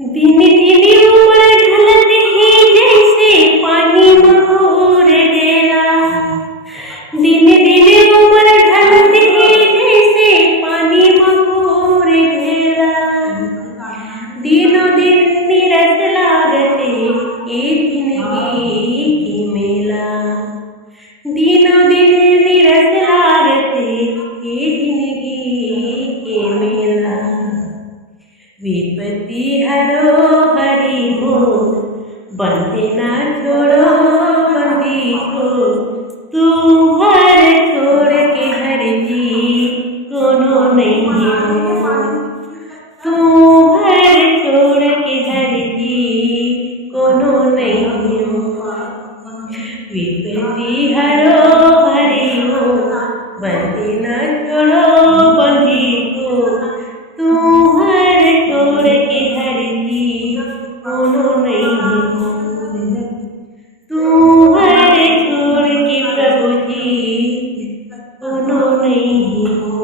दिन दिन उम्र ढलत ही जैसे पानी मघोर डेला। दिन दिन उम्र ढलत ही जैसे पानी मघोर डेला। दिनों दिन निरस लागते ये जिंदगी की मेला। दिनों दिन निरस लागते ये जिंदगी के मेला। विपत्ति हरो हरि हो बंधे ना छोड़ो बंदी हो। तू घर छोड़ के हर जी कोनो नहीं हो। तू घर छोड़ के हर जी कोनो नहीं हो। विपत्ति हरो हरि हो बंधे ना छोड़ो बंदी हो। तू घर छोड़ के हर जी कोनो नहीं हो। तू घर छोड़ के प्रभु जी कोनो नहीं हो।